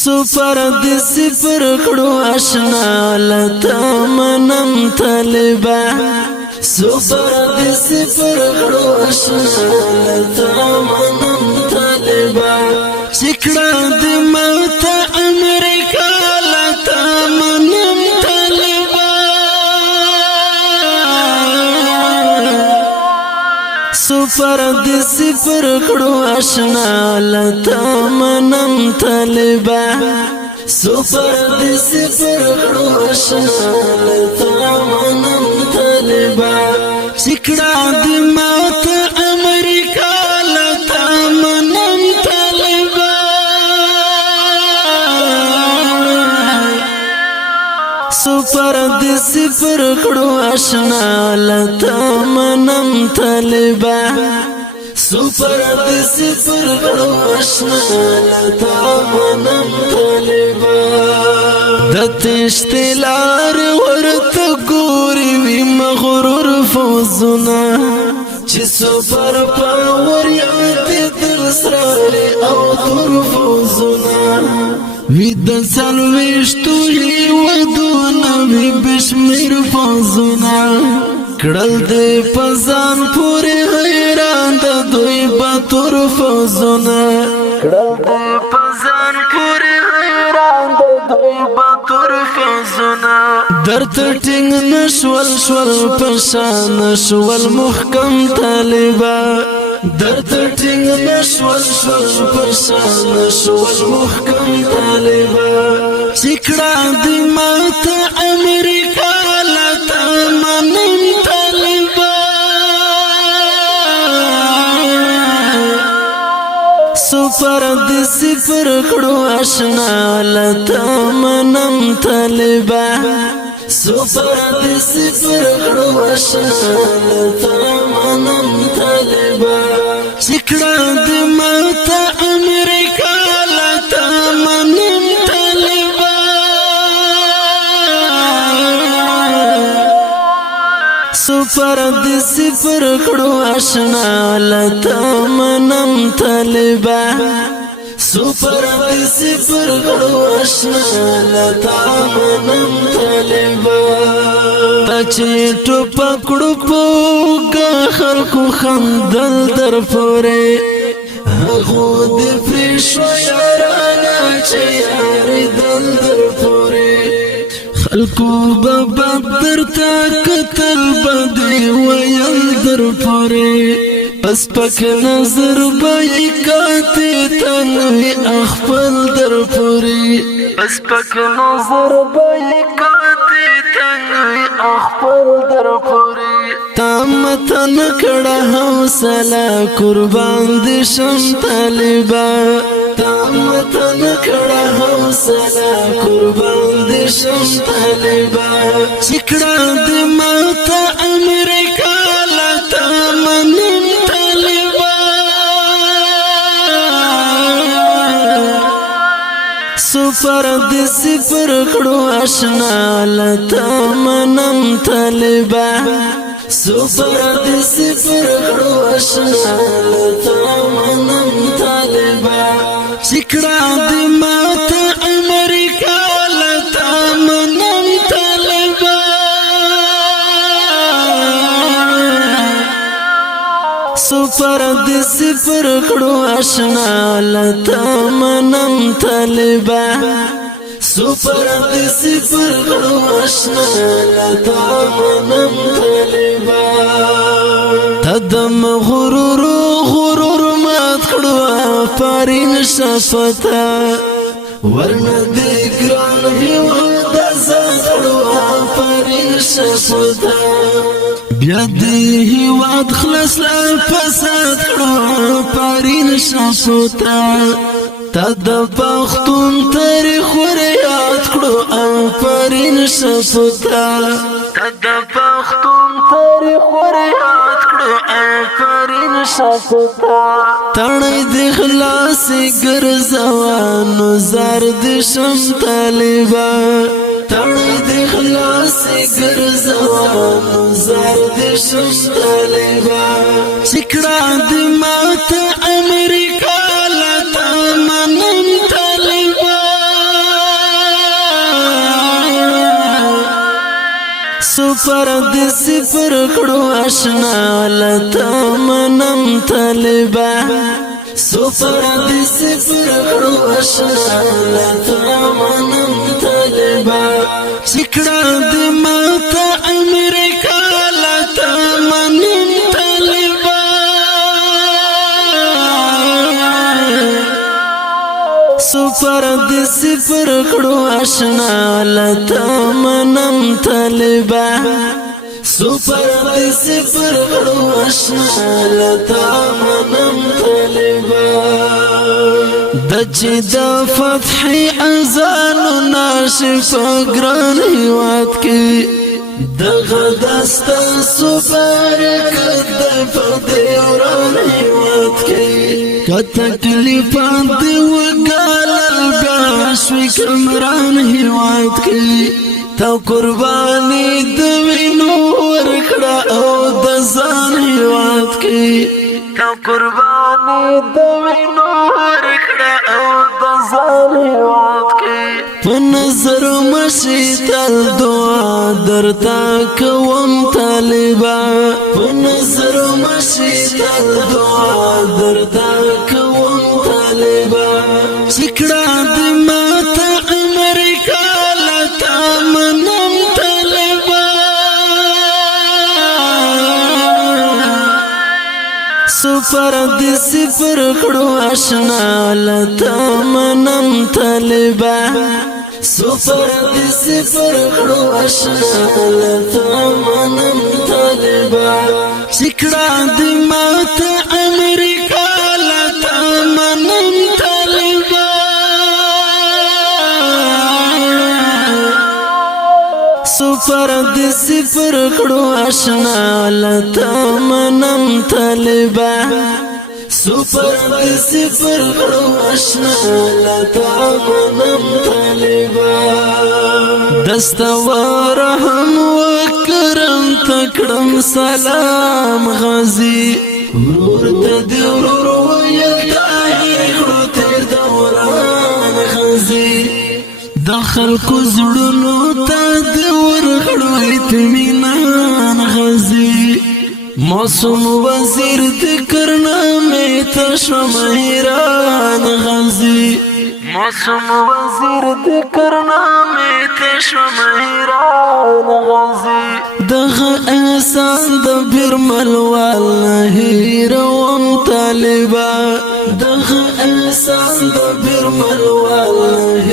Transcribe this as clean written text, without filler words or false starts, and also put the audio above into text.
سپر دی سپر کړو اشنا لتا منم طالبه سپر دی سپر کړو اشنا لتا منم طالبه چکړه دی موت امریکا لتا منم طالبه سپر دی سپر کړو اشنا لتا منم طالبه سپر دی سپر کړو اشنا لتا منم طالبه چکړه دی موت امریکا لتا منم طالبه سپر دی سپر کړو اشنا لتا منم طالبه سپر دی سپر کړو اشنا لتا منم طالبه د تشتلار ورته ګوري وی مغرور فوزنا چې سپر پاور یاد در سره او تر فوزنا وی د سلوشتو ودونه وی بشمیر فوزنا کړل دې پزان پورې حیران د دوی باتور فوزونه کړل دې پزان پورې حیران د دوی باتور فوزونه درته ټینګ نشول شول پشان شول محکم طالبه درته ټینګ نشول شول پشان شول محکم طالبه چکړه دې مات امریکا لتا منم سپر دی سپر کړو اشنا لتا منم طالبه سپر دی سپر کړو اشنا لتا منم طالبه چکړه دی موت امریکا لتا منم طالبه سپر دی سپر کړو اشنا لتا منم طالبه سپر دی سپر کړو اشنا لتا منم طالبه چې ټوپکړو پوګه خلکو خندل در پورې هغه دې پرېښو یارانه چې یارې دل در پورې خلکو بابا درته کتل بدې ویل در پورې پس پک نظر بای کاتی تنوی اخپل در پوری پس پک نظر بای کاتی تنوی اخپل در پوری تامتن کڑا حوصلہ قربان دیشم طالبہ تامتن کڑا حوصلہ قربان دیشم طالبہ چکڑا دی موت امریکا لتا منم سپر دی سپر کړو اشنا لتا منم طالبه سپر دی سپر کړو اشنا لتا منم طالبه چکړه دی موت امریکا لتا منم طالبه سپر دی سپر کړو اشنا لتا منم طالبه سپر دی سپر کړو اشنا لتا منم طالبه تدم غرور غرور مات کړو پارین شفتا ورنه دی ګران هیواد آزاد کړو پارین شفتا بیا دی هیواد خلاص لا فساد کړو پارین شفتا تا د پښتون تاریخ ور یاد کړو پارین شفتا تا د پښتون تاریخ ور یاد کړو پارین شفتا تړې د خلاص ګرځوانو زار د شم طالبه تړې د خلاص ګرځوانو زار د شم طالبه چکړه د مات امریکا لتا منم طالبه سپر دی سپر کړو اشنا لتا منم طالبه سپر دی سپر کړو اشنا لتا منم طالبه چکړه دی ماته امریکا لتا منم طالبه سپر دی سپر کړو اشنا لتا منم طالبه سپر دی سپر کړو اشنا لتا منم طالبه د چې د فتح اذان ناشف ګران هیواد کې دغه دستا سپارکت د فتح وران هیواد کې کتکلیفان دی وګالل بیا شوي کمران هیواد کې تا قربانی د وینو ورکړه او د ځان هیواد کې تا قربانی د وینو ورکړه او د ځان هیواد کې په نظر مشي تل دعا درتا کوم طالبه په نظر مشي تل دعا درتا کوم طالبه چکړه د ماته امریکا لتا منم طالبه سپر دی سپر کړو اشنا لتا منم طالبه سپر دی سپر کړو اشنا لتا منم طالبه چکړه دی ماته امریکا لتا منم طالبه سپر دی سپر کړو اشنا لتا منم طالبه سپر دی سپر کړو اشنا لتا منم طالبه دستا ورحم وکرم تکړم سلام غازی ورور ته دی ورور ویل کړو تیر دوران غازی د خلکو زړونو ته دی ورغړو اطمینان غازی موسم وزیر ذکر نامه تشم حیران غازی موسم وزیر ذکر نامه تشم حیران غازی دغه احسان د برمل والله روم طالبه دغه احسان د برمل والله